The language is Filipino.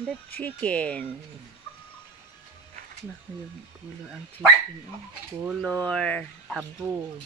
The chicken. Naku, yung color ang chicken. Oh. Color. Abo.